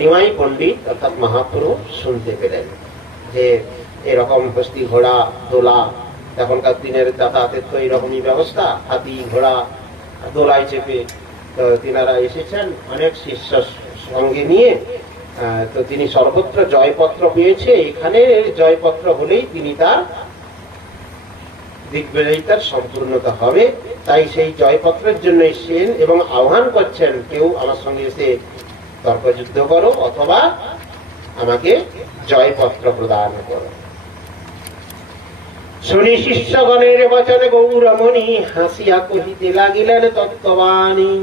নিমাই পণ্ডিত অর্থাৎ মহাপ্রভু শুনতে পেলেন যে এরকম হস্তি ঘোড়া দোলা, এখনকার দিনের যাতায়াতের তো এইরকমই ব্যবস্থা, হাতি ঘোড়া দোলায় চেপে তো তিনারা এসেছেন অনেক শিষ্য সঙ্গে নিয়ে। তো তিনি সর্বত্র জয়পত্র পেয়েছে, এখানে জয়পত্র হলেই তিনি তার দিগ্বিজয়িতার সম্পূর্ণতা হবে। তাই সেই জয়পত্রের জন্য এসেছেন এবং আহ্বান করছেন, কেউ আমার সঙ্গে এসে তর্কযুদ্ধ করো অথবা আমাকে জয়পত্র প্রদান করো। শুনি শিষ্যগণের বচন গৌরমণি হাসিয়া কহিতে লাগিলেন তত্ত্ববাণী।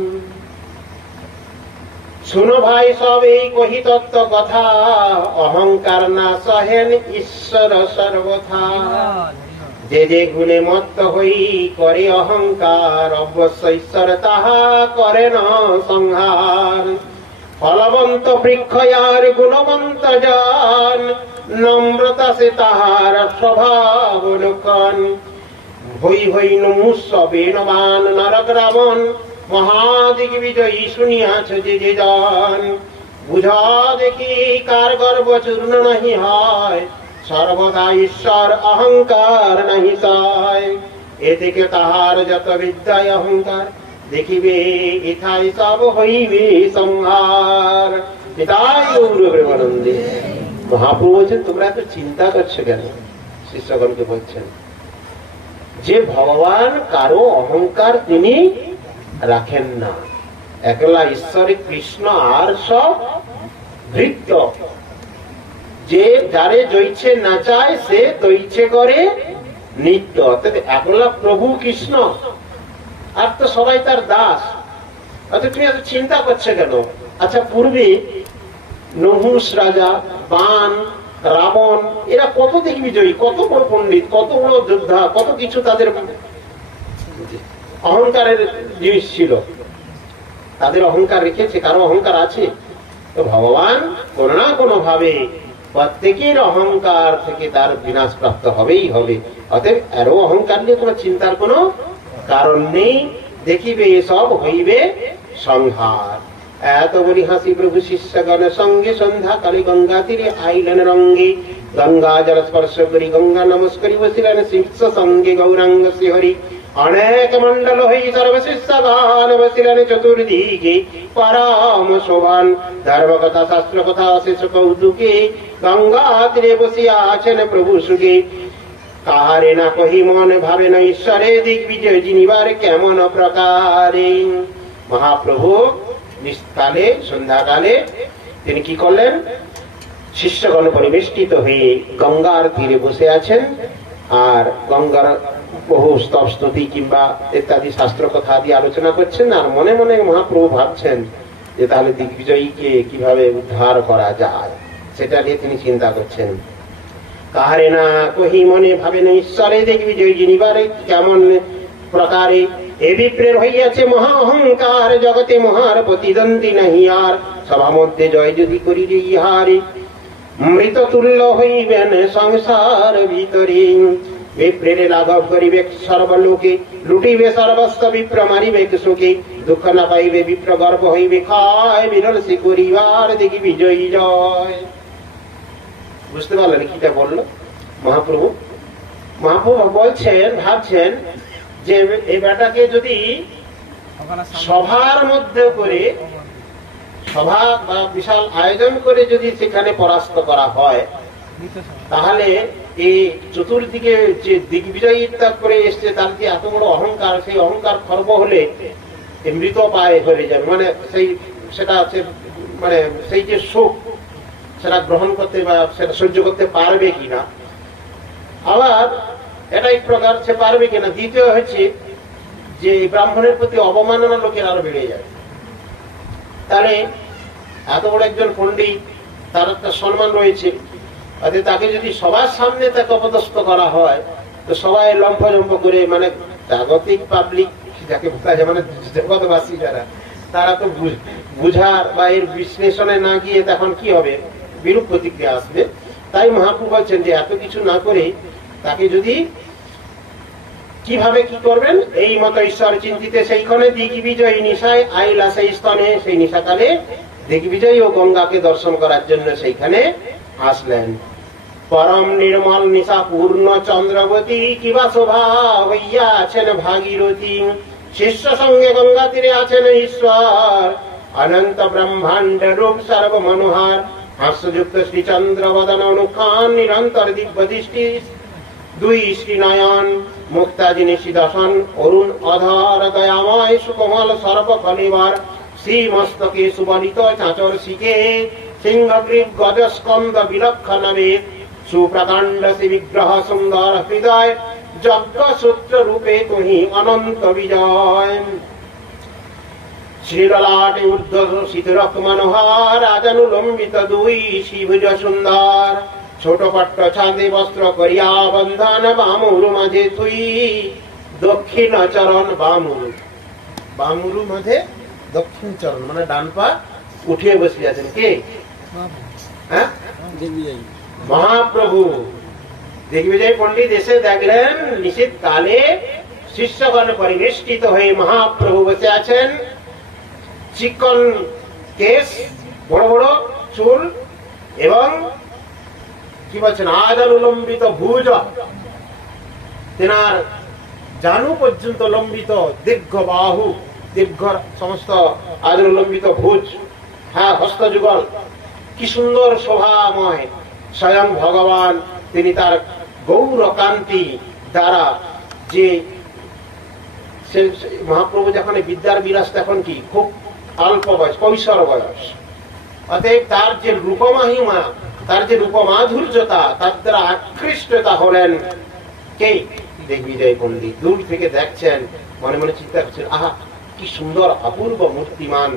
শুনো ভাই সব এই কহি তত্ত্ব কথা, অহংকার না সহেন ঈশ্বর সর্বথা। যে যে গুণে মত্ত হই করে অহংকার, অবশ্য ঈশ্বর তাহা করে না সংহার। ফলবন্ত বৃক্ষ আর গুণবন্ত জন, নম্রতা সে তাহার স্বভাব লক্ষণ। হই হই নমুষ্য বেণবান নরক রাবণ, মহাদিগ বিজয়ী শুনিয়াছ যে যে জন। বুঝা দেখি কার গর্ব চূর্ণ নাহি হয়, সর্বদা ঈশ্বর অহংকার নাহি সয়। এ থেকে তাহার যত বিদ্যায় অহংকার, দেখিবে ইথাই সব হইবে সংহার। এটাই গৌর প্রেমানন্দে। মহাপ্রভু বলছেন তোমরা এত চিন্তা করছো কেন? শিষ্যগণকে বলছেন যে ভগবান কারো অহংকার তিনি রাখেন না, একলা ঈশ্বরে কৃষ্ণ আর সব ভৃত্য। যে যারে জইছে নাচায় সে তৈছে করে নিত্য। অর্থাৎ একলা প্রভু কৃষ্ণ আর তো সবাই তার দাস। অর্থাৎ তুমি এত চিন্তা করছে কেন? আচ্ছা পূর্বে নহুষ রাজা, বান, রাবণ এরা কত দিগ্বিজয়ী, কত বড় পণ্ডিত, কত বড় যোদ্ধা, কত কিছু তাদের অহংকারের জিনিস ছিল। তাদের অহংকার রেখেছে, কারো অহংকার আছে। তো ভগবান কোনো না কোনো ভাবে প্রত্যেকের অহংকার থেকে তার বিনাশ প্রাপ্ত হবেই হবে। অতএব আরো অহংকার নিয়ে তোমার চিন্তার কোনো কারণ নেই, দেখিবে এসব হইবে সংহার। এত বলি হাসি প্রভু শিষ্যগণ সঙ্গে সন্ধ্যা কালী গঙ্গা তীরে আইলেন রঙ্গে। গঙ্গা জল স্পর্শ করি গঙ্গা নমস্করি বসিলেন শিষ্য সঙ্গে গৌরাঙ্গ শ্রীহরি। অনেক মন্ডল হই সর্বশিষ্যগণ বসিলেন চতুর্দিকে পরম শোভান। ধর্মকথা শাস্ত্র কথা শেষ কৌতুকে, গঙ্গা তীরে বসিয়া আছেন প্রভু সুখে। কাহারে না কহি মন ভাবে না ঈশ্বরে দিগ্বিজয় জিনিবার কেমন প্রকারে। মহাপ্রভু নিষ্কালে সন্ধ্যাকালে তিনি কি করলেন? শিষ্যগণ পরিবেষ্টিত হয়ে গঙ্গার তীরে বসে আছেন আর গঙ্গার বহু স্তব স্তুতি কিংবা ইত্যাদি শাস্ত্র কথা দিয়ে আলোচনা করছেন। আর মনে মনে মহাপ্রভু ভাবছেন যে তাহলে দিগ্বিজয়ীকে কিভাবে উদ্ধার করা যায়, সেটা নিয়ে তিনি চিন্তা করছেন। কাহারে না কহি মনে ভাবে না ঈশ্বরে দিগ্বিজয়ী জিনিবারে কেমন প্রকারে। এ বিপ্রের হইয়াছে মহা অহংকার, জগতে মহার প্রতিদ্বন্দ্বী নাহি আর। সভা মধ্যে জয় যদি করি ইহারে, মৃত তুল্য হইবেন সংসার ভিতরে। বিপ্রেরে লাঘব করিবে সর্বলোকে, লুটিবে সর্বস্ব বিপ্র মারিবে সুখে। দুঃখ না পাইবে বিপ্র গর্ব হইবে খায়, বিরল সে করিবার দেখি বিজয়ী জয়। বুঝতে পারলেন কিটা বললো মহাপ্রভু? মহাপ্রভু বলছেন, ভাবছেন যে এই বেটাকে যদি সভার মধ্যে করে, সভা বা বিশাল আয়োজন করে যদি সেখানে পরাস্ত করা হয়, তাহলে এই চতুর্দিকে যে দিগ্বিজয়িতা করে এসছে তার কি এত বড় অহংকার, সেই অহংকার খর্ব হলে মৃত পায়ে হয়ে যাবে। মানে সেটা মানে সেই যে শোক সেটা গ্রহণ করতে বা সেটা সহ্য করতে পারবে কিনা, আবার এটা এক প্রকার সে পারবে কিনা। দ্বিতীয় হচ্ছে যে ব্রাহ্মণের প্রতি অবমাননা লোকের আরো বেড়ে যায়। তাহলে এত বড় একজন পণ্ডিত, তার একটা সম্মান রয়েছে, তাকে যদি সবার সামনে তাকে অপদস্থ করা হয়, তো সবাই লম্ফজম্প করে, মানে জাগতিক পাবলিক যাকে বলা যায়, মানে জগৎবাসী যারা, তারা তো বুঝার বা এর বিশ্লেষণে না গিয়ে তখন কি হবে, বিরূপ প্রতিক্রিয়া আসবে। তাই মহাপ্রভু বলছেন যে এত কিছু না করে তাকে যদি কিভাবে কি করবেন, এই মতো ঈশ্বর চিন্তিতে সেইখানে দিগ্বিজয়ী নিশায় আইলা সেই স্তনে। সেই নিশাকালে দিগ্বিজয় ও গঙ্গাকে দর্শন করার জন্য সেইখানে আসলেন। পরম নির্মল নিশা পূর্ণ চন্দ্রবতী কিবা শোভা হইয়া আছেন ভাগীরথী, শিষ্য সঙ্গে গঙ্গা তীরে আছেন ঈশ্বর, অনন্ত ব্রহ্মাণ্ড রূপ সর্ব মনোহার, হাস্যযুক্ত শ্রীচন্দ্র বদন অনুখান নিরন্তর দিব্য দৃষ্টি, দুই শ্রীনয়ন মুক্তাজি নিশিদশন, অরুণ অধর দয়াময় সুকমল সর্বফলিবার, শ্রীমস্তকে সুবলিত চাঁচর শিখে, সিংহগ্রীব গজস্কন্দ বিলক্ষণ বেদ, সুপ্রকাণ্ড শ্রী বিগ্রহ সুন্দর হৃদয়, যজ্ঞ সূত্র রূপে তুহি অনন্ত বিজয়। শ্রীললাটে উর্ধ্বসিত রক্ত মনোহর, রাজানুলম্বিত দুই শিভুজ সুন্দর, ছোট পট্ট ছাঁদে বস্ত্র করিয়া বন্ধন, বামুর মাঝে তুই দক্ষিণ চরণ, বামুর বামুর মাঝে দক্ষিণ চরণ মানে ডান পা উঠিয়ে বসে আছেন কে? হ্যাঁ, মহাপ্রভু। দিগ্বিজয় পণ্ডিত এসে দেখলেন নিশীত কালে শিষ্যগণ পরিবেষ্টিত হয়ে মহাপ্রভু বসে আছেন, চিকন কেশ, বড় বড় চুল এবং কি বলছেন আদানুলম্বিত ভুজ, তেনার জানু পর্যন্ত লম্বিত দীর্ঘ বাহু, দীর্ঘ সমস্ত আদানুলম্বিত ভুজ, হ্যাঁ হস্তযুগল, কি সুন্দর শোভাময় স্বয়ং ভগবান। তিনি তার গৌর কান্তি দ্বারা যে মহাপ্রভু যখন বিদ্যার বিলাস তখন কি খুব অল্প বয়স, কৈশোর বয়স, অতএব তার যে রূপমাহিমা, তার যে রূপমাধুর্যতা, তার দ্বারা আকৃষ্টতা হলেন কে? দিগ্বিজয় পণ্ডিত। দূর থেকে দেখছেন, মনে মনে চিন্তা করছেন, আহা কি সুন্দর অপূর্ব মূর্তিমান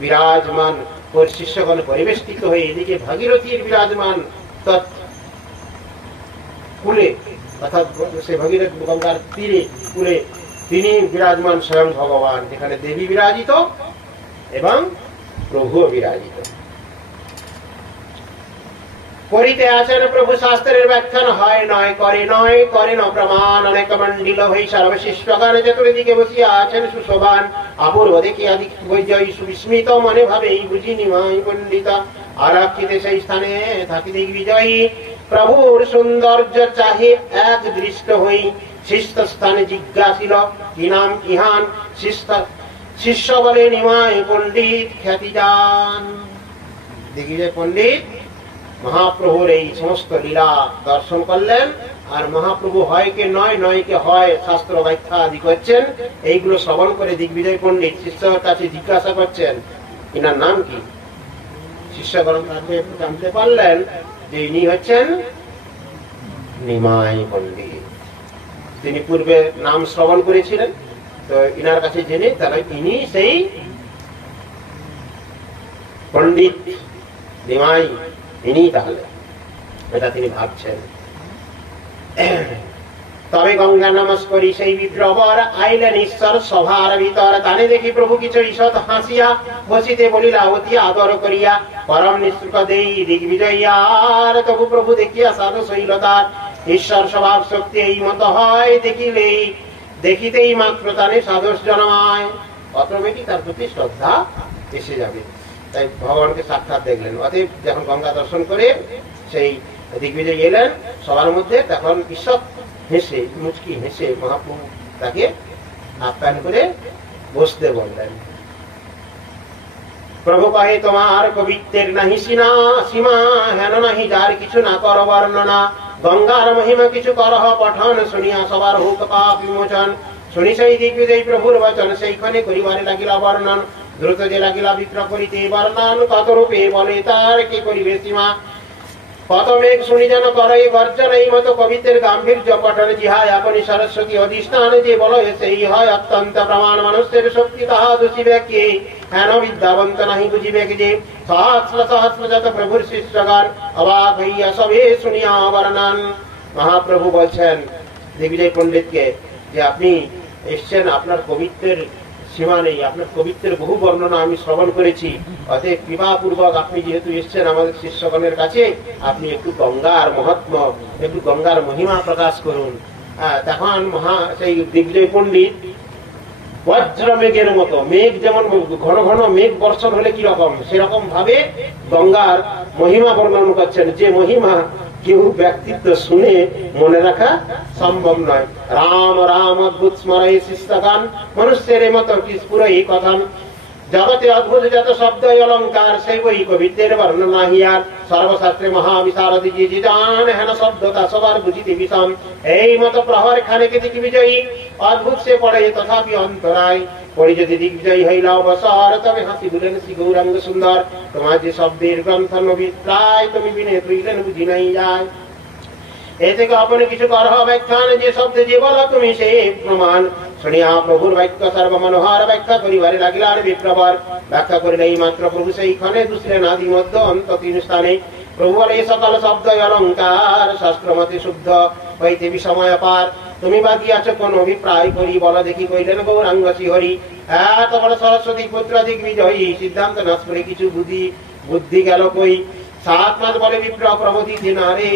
বিরাজমান, ওর শিষ্যগণ পরিবেষ্টিত হয়ে এদিকে ভাগীরথীর বিরাজমান কুলে, অর্থাৎ সে ভাগীরথ গঙ্গার তীরে কুলে তিনি বিরাজমান স্বয়ং ভগবান, যেখানে দেবী বিরাজিত এবং প্রভু বিরাজিত। করিতে আছেন প্রভু শাস্ত্রের ব্যাখ্যান, হয় নয় করে নয় করেন প্রমাণ, অনেক মন্ডিল হই সর্বশিষ্যগণ চতুর্দিকে বসিয়া আছেন সুশোভান, অপূর্ব দেখিয়া দিগ্বিজয় সুবিস্মিত মনে ভাবে বুঝি নিমাই পণ্ডিতা, আরক্ষিতে সেই স্থানে থাকি দিগ্বিজয়ী, প্রভুর সৌন্দর্য চাহে এক দৃষ্ট হই, শিষ্ট স্থানে জিজ্ঞাসিল কি নাম ইহান, শিষ্য বলে নিমাই পণ্ডিত খ্যাতি যান। দিগ্বিজয় পণ্ডিত মহাপ্রভুর এই সমস্ত লীলা দর্শন করলেন, আর মহাপ্রভু হয় কে নয়, নয় কে হয়, শাস্ত্র ব্যাখ্যা আদি করছেন। এইগুলো শ্রবণ করে দিগ্বিজয় পণ্ডিত শিষ্যের কাছে জিজ্ঞাসা করছেন ইনার নাম কি। শিষ্যগণ জানতে পারলেন যে ইনি হচ্ছেন নিমাই পণ্ডিত। তিনি পূর্বে নাম শ্রবণ করেছিলেন, তো ইনার কাছে জেনে তাহলে ইনি সেই পণ্ডিত নিমাই, ইনি তাহলে, এটা তিনি ভাবছেন। তবে গঙ্গা নমস্করি সেই বিপ্রবর, আইলেন ঈশ্বর সভার ভিতর, তানে দেখি প্রভু কিছু ঈষৎ হাসিয়া, বসিতে বলিলা অতি আদর করিয়া, পরম নিঃশুক দেই দিগ্বিজয়ার, তবু প্রভু দেখিয়া সাধু শৈলতার, ঈশ্বর স্বভাব শক্তি এই মতো হয়, দেখিলেই দেখিতেই মাত্র তানে সাধস জন্মায়, অটোমেটিক তার প্রতি শ্রদ্ধা এসে যাবে। তাই ভগবানকে সাক্ষাৎ দেখলেন। অতএব যখন গঙ্গা দর্শন করে সেই দিগ্বিজয় এলেন সবার মধ্যে, তখন ঈশ্বর হেসে মুচকি হেসে মহাপ্রভু তাকে আপ্যায়ন করে বসতে বললেন। প্রভু কহে তোমার কবিত্বের নাহি সীমা, হেন নাহি যার কিছু না কর বর্ণনা, গঙ্গার মহিমা কিছু করহ পঠন, শুনিয়া সবার হোক পাপ বিমোচন। শুনি সেই দিগ্বিজয় প্রভুর বচন, সেইখানে করিবারে লাগিলা বর্ণন, দ্রুত যে লাগিলা বিক্রয় করিতে বর্ণন, কত রূপে বলে তার কি করিবে সীমা, কত মেঘ শুনি যেন করে গর্জন, এই মতো কবিতের গাম্ভীর্য পঠন, জিহায় আপনি সরস্বতী অধিষ্ঠান, যে বল সেই হয় অত্যন্ত প্রমাণ, মানুষের শক্তি তাহা দোষিবে কে, হেন বিদ্যাবন্ত নাহি বুঝিবে কি যে, সহস্র সহস্র যত প্রভুর শিষ্যগণ, অবাক হইয়া সবে শুনিয়া বর্ণন। মহাপ্রভু বলছেন দিগ্বিজয় পণ্ডিতকে যে আপনি এসছেন, আপনার কবিত্বের সীমা নেই, আপনার কবিত্বের বহু বর্ণনা আমি শ্রবণ করেছি, অতএব কৃপাপূর্বক আপনি যেহেতু এসছেন আমাদের শিষ্যগণের কাছে, আপনি একটু গঙ্গার মহাত্ম্য, একটু গঙ্গার মহিমা প্রকাশ করুন। তখন সেই দিগ্বিজয় পণ্ডিত বজ্র মেঘের মতো, মেঘ যেমন ঘন ঘন মেঘ বর্ষণ হলে কি রকম, সেরকম ভাবে গঙ্গার মহিমা বর্ণন করছেন, যে মহিমা কেউ ব্যক্তিত্ব শুনে মনে রাখা সম্ভব নয়। রাম রাম অদ্ভুত স্মরণে শিষ্টান, মনুষ্যের মতো পুরোই কথান, জগতে অদ্ভুত যত শব্দ অলঙ্কার, সেই বই কবিত্বের বর্ণনা হিয়ার, সর্বশাস্ত্রে মহাবিশারদি যে জান হেন শব্দতা সবার বুঝিতে বিষম, এই মতো প্রহর খানেকে দিক বিজয়ী, অদ্ভুত সে পড়ে তথাপি অন্তরায়, পড়ে যদি দিগ্বিজয়ী হইল অবসর, তবে হাসি বুলেন শ্রী গৌরাঙ্গ সুন্দর, তোমার যে শব্দের গ্রন্থ নবী প্রায়, তুমি বিনে তুইলেন বুঝি নাই যায়। এ থেকে আপনি কিছু করহ ব্যাখ্যান, যে শব্দে যে বলো তুমি সে প্রমাণ, শুনিয়া প্রভুর বাক্য সর্বমনোহর, ব্যাখ্যা করিবারে লাগিলার বিপ্রবর, ব্যাখ্যা করিলে এই মাত্র প্রভু সেই ক্ষণে দুসরে নাদি মধ্য অন্ত তিন স্থানে, প্রভু বলে সকল শব্দ অলঙ্কার, শাস্ত্রমতে শুদ্ধ হইতে বিষময় পার, তুমি বাকি আছো কোন অভিপ্রায় করি, বলো দেখি কইলেন গৌরাঙ্গ শ্রীহরি, এত বড় সরস্বতী পুত্রাধিক বিজয়ী, সিদ্ধান্ত নাশ করে কিছু বুদ্ধি গেল কই, সাত মাস বলে বিপ্র প্রমোদি নারে,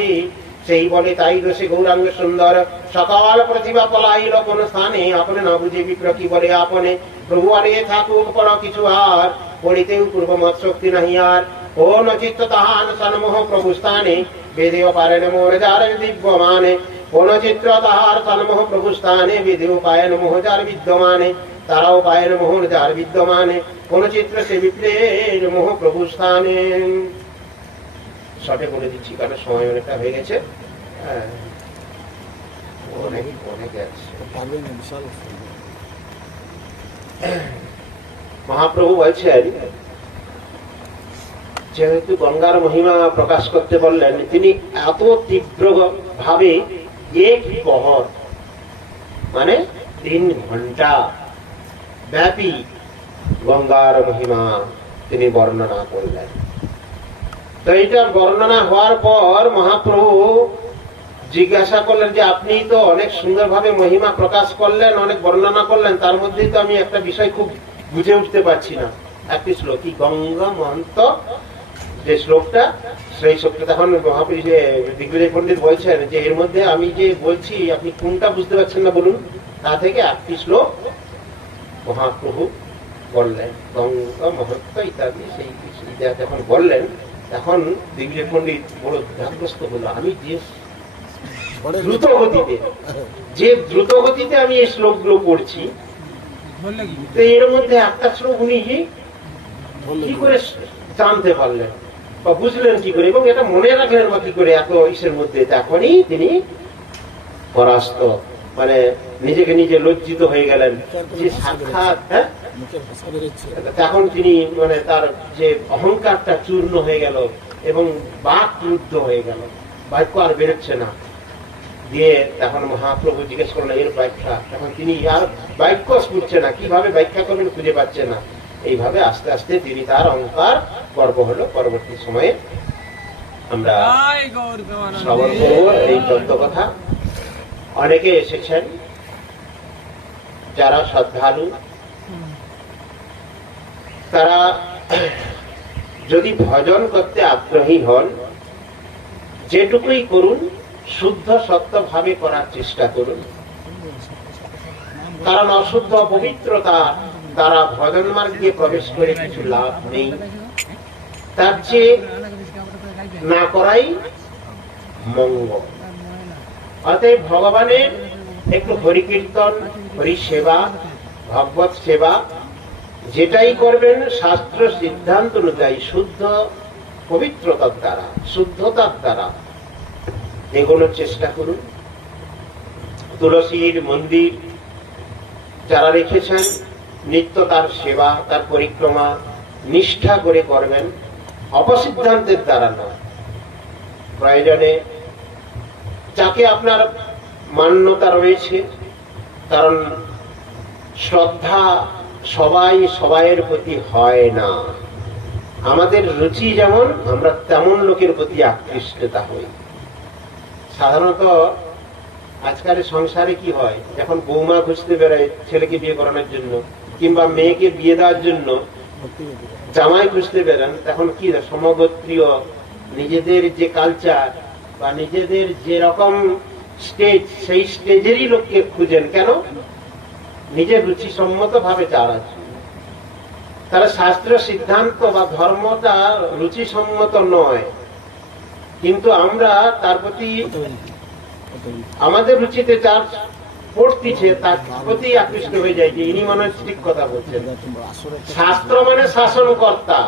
সেই বলে তাই দোষে গৌরাঙ্গ সুন্দর, সকাল প্রতিভা পলাইল কোন স্থানে, আপনি না বুঝে বিপ্র কি বলে আপনে, প্রভু আরে থাকুক পর কিছু আর, পড়িতেও পূর্ব মত শক্তি নাহি আর, ও নচিত্ত তাহান সন্মোহ প্রভু স্থানে, বেদেও পারেন মোর যার দিব্য মানে, কোন চিত্র তাহার সন্মোহ প্রভু স্থানে, বেদেও পায়েন মোহ যার বিদ্যমানে, তারাও পায়েন মোহন যার বিদ্যমানে, কোন চিত্র সে বিপ্রের মোহ প্রভু স্থানে। শর্টে বলে দিচ্ছি কারণ সময় অনেকটা হয়ে গেছে। মহাপ্রভু বলছেন, যেহেতু গঙ্গার মহিমা প্রকাশ করতে বললেন, তিনি এত তীব্র ভাবে এক প্রহর মানে 3 ঘন্টা ব্যাপী গঙ্গার মহিমা তিনি বর্ণনা করলেন। তো এটা বর্ণনা হওয়ার পর মহাপ্রভু জিজ্ঞাসা করলেন যে আপনি তো অনেক সুন্দরভাবে মহিমা প্রকাশ করলেন, অনেক বর্ণনা করলেন, তার মধ্যেই তো আমি একটা বিষয় খুব বুঝে উঠতে পারছি না। একটি শ্লোক কি গঙ্গা মহন্ত যে শ্লোকটা, সেই শ্লোকটা তখন মহাপ্রভু যে দিগ্বিজয় পণ্ডিত বলছেন যে এর মধ্যে আমি যে বলছি আপনি কোনটা বুঝতে পারছেন না বলুন, তা থেকে একটি শ্লোক মহাপ্রভু বললেন গঙ্গা মহত্ব ইত্যাদি, সেই যখন বললেন এখন দিগ্বিজয় পণ্ডিত বড় ধ্যানগ্রস্ত হলো, আমি যে দ্রুত গতিতে আমি এই শ্লোকগুলো পড়ছি, তো এর মধ্যে একটা শ্লোক উনি কি করে জানতে পারলেন বা বুঝলেন কি করে, এবং এটা মনে রাখলেন বা কি করে এত ইসের মধ্যে, তখনই তিনি পরাস্ত মানে নিজেকে নিজে লজ্জিত হয়ে গেলেন যে সাক্ষাৎ, তখন তিনি মানে তার যে অহংকারটা চূর্ণ হয়ে গেল এবং বাক রুদ্ধ হয়ে গেল, বাক্য আর বেরোচ্ছে না। দিয়ে তখন মহাপ্রভু জিজ্ঞেস করলেন এর ব্যাখ্যা, তখন তিনি আর বাক্য স্ফুটছে না, কিভাবে ব্যাখ্যা করবেন খুঁজে পাচ্ছে না। এইভাবে আস্তে আস্তে তিনি তার অহংকার গর্ব হলো। পরবর্তী সময়ে আমরা শ্রবণ করব এই তত্ত্ব কথা। অনেকে এসেছেন যারা শ্রদ্ধালু, তারা যদি ভজন করতে আগ্রহী হন, যেটুকুই করুন শুদ্ধ সত্য ভাবে করার চেষ্টা করুন, কারণ অশুদ্ধ পবিত্রতা দ্বারা ভজন মার্গে প্রবেশ করে কিছু লাভ নেই, তার চেয়ে না করাই মঙ্গল। অতএব ভগবানের একটু হরিকীর্তন, হরি সেবা, ভগবত সেবা যেটাই করবেন শাস্ত্র সিদ্ধান্ত অনুযায়ী শুদ্ধ পবিত্রতার দ্বারা, শুদ্ধতার দ্বারা এগোনোর চেষ্টা করুন। তুলসীর মন্দির যারা রেখেছেন নিত্য তার সেবা, তার পরিক্রমা নিষ্ঠা করে করবেন, অপসিদ্ধান্তের দ্বারা না। প্রয়োজনে যাকে আপনার মান্যতা রয়েছে, কারণ শ্রদ্ধা সবাইয়ের প্রতি হয় না। আমাদের রুচি যেমন, আমরা তেমন লোকের প্রতি আকৃষ্টতা হই। সাধারণত আজকালের সংসারে কি হয়, যখন বৌমা খুঁজতে বেরোয় ছেলেকে বিয়ে করানোর জন্য, কিংবা মেয়েকে বিয়ে দেওয়ার জন্য জামাই খুঁজতে বেরোন, তখন কি সমগোত্রীয় নিজেদের যে কালচার বা নিজেদের যে রকম স্টেজ, সেই স্টেজেরই লোককে খুঁজেন। কেন? নিজের রুচিসম্মত ভাবে চালা। তাহলে শাস্ত্রীয় সিদ্ধান্ত বা ধর্মটা রুচিসম্মত নয়, কিন্তু আমরা তার প্রতি আমাদের রুচিতে যার পড়তিছে তার প্রতি আকৃষ্ট হয়ে যায় যে ইনি মনে হয় ঠিক কথা বলছেন। শাস্ত্র মানে শাসনকর্তা,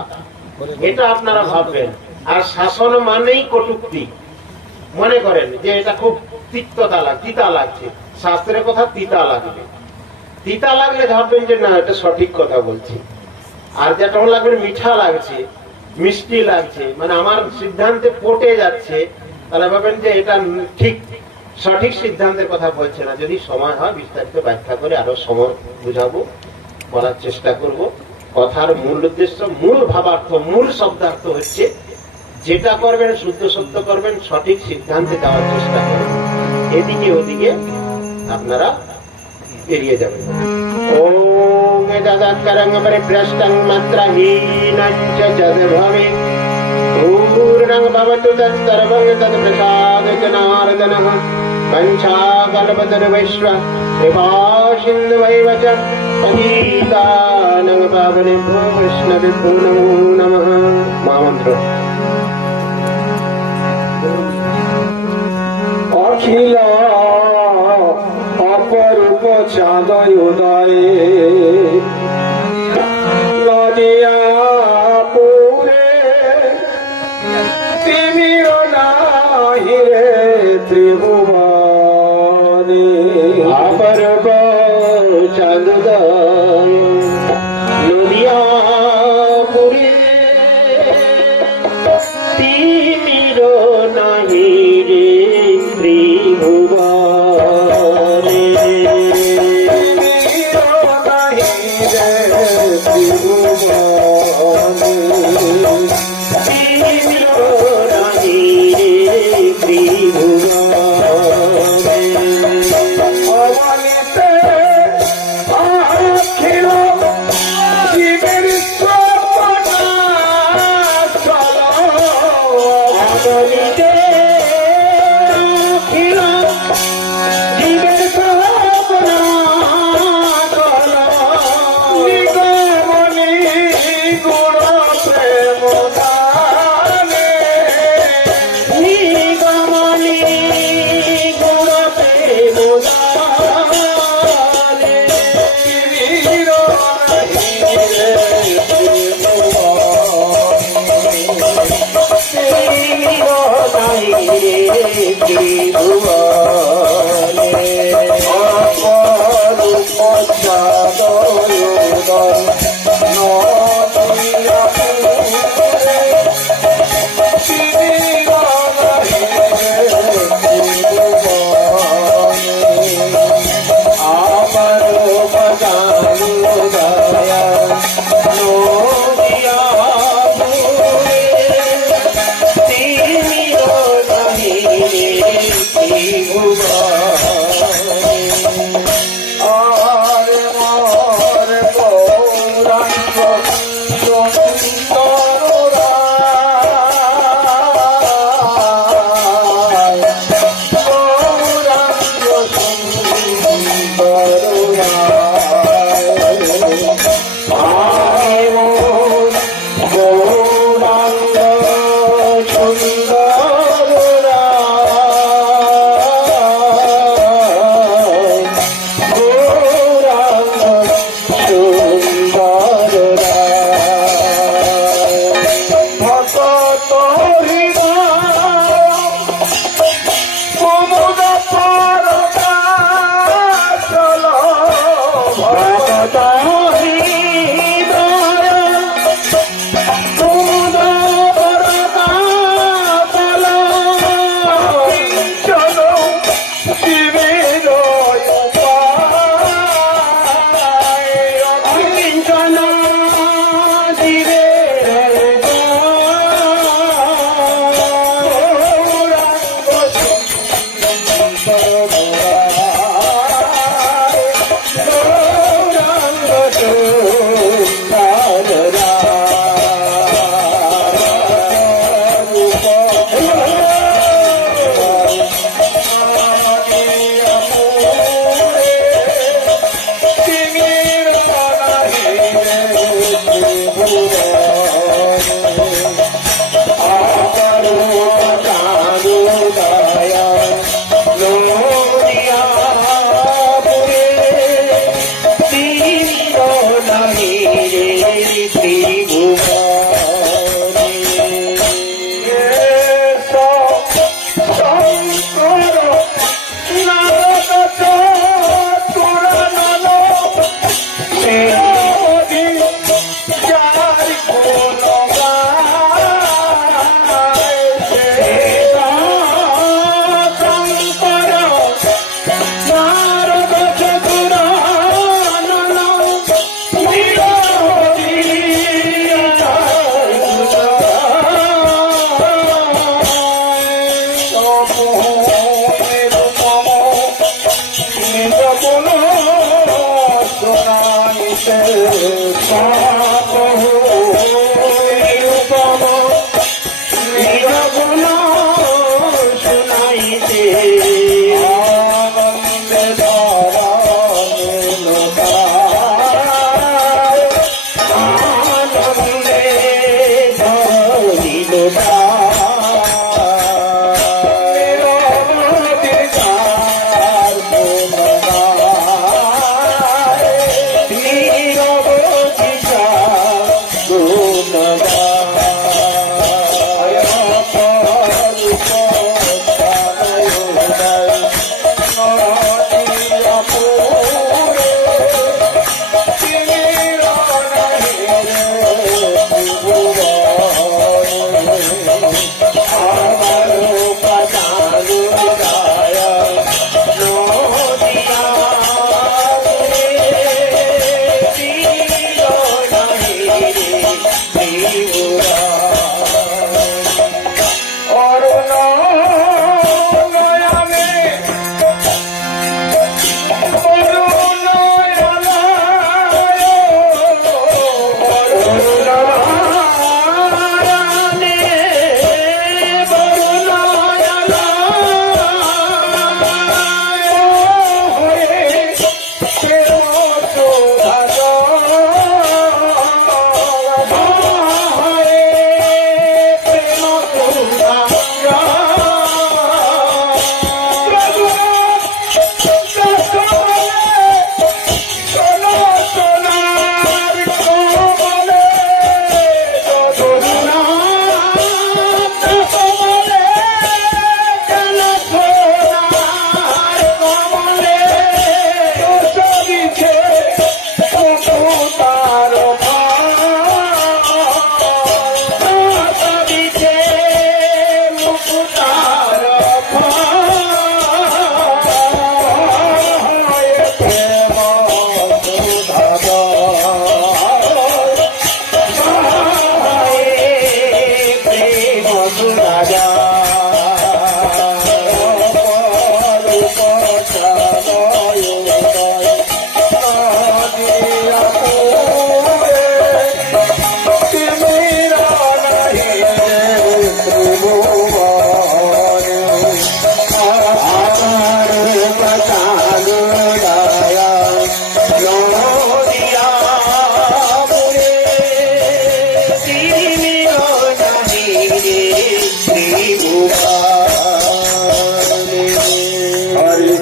এটা আপনারা ভাববেন। আর শাসন মানেই কটূক্তি। মনে করেন যে এটা খুব তিতা লাগছে, শাস্ত্রের কথা তিতা লাগবে, তিতা লাগলে ভাববেন যে না এটা সঠিক কথা বলছি। আর যেটা লাগবে মিঠা লাগছে, মিষ্টি লাগছে, মানে আমার সিদ্ধান্তে পটে যাচ্ছে, তাহলে ভাবেন যে এটা ঠিক সঠিক সিদ্ধান্তের কথা বলছে না। যদি সময় হয় বিস্তারিত ব্যাখ্যা করে আরো সময় বুঝাবো, বলার চেষ্টা করব। কথার মূল উদ্দেশ্য, মূল ভাবার্থ, মূল শব্দার্থ হচ্ছে যেটা করবেন শুদ্ধ সত্য করবেন, সঠিক সিদ্ধান্তে যাওয়ার চেষ্টা করবেন। এদিকে ওদিকে আপনারা এড়িয়ে যাবেন। ওম যদাকারং পরিভ্রষ্টং মাত্রাহীনং চ যদ্ভবে পূর্ণং ভবতু তৎসর্বং তৎপ্রসাদজনার্দনঃ। পঞ্চাকল্পতরুবিশ্ব কৃপাसिन्धुभैव च पतितानां पावनेभ्यो वैष्णवेभ्यो नमो नमः। महामन्त्र। অখিল অপরূপ চাঁদয় উদয়ে নদিয়া পুরে তিমির নাহি রে ত্রিভুবনে। অপরূপ চাঁদোদয় নদিয়া পুরে তিমির নাহি রে ত্রিভুবনে।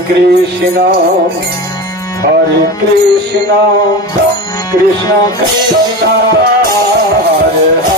Krishna, Hare Krishna, Krishna Krishna, Hare Hare.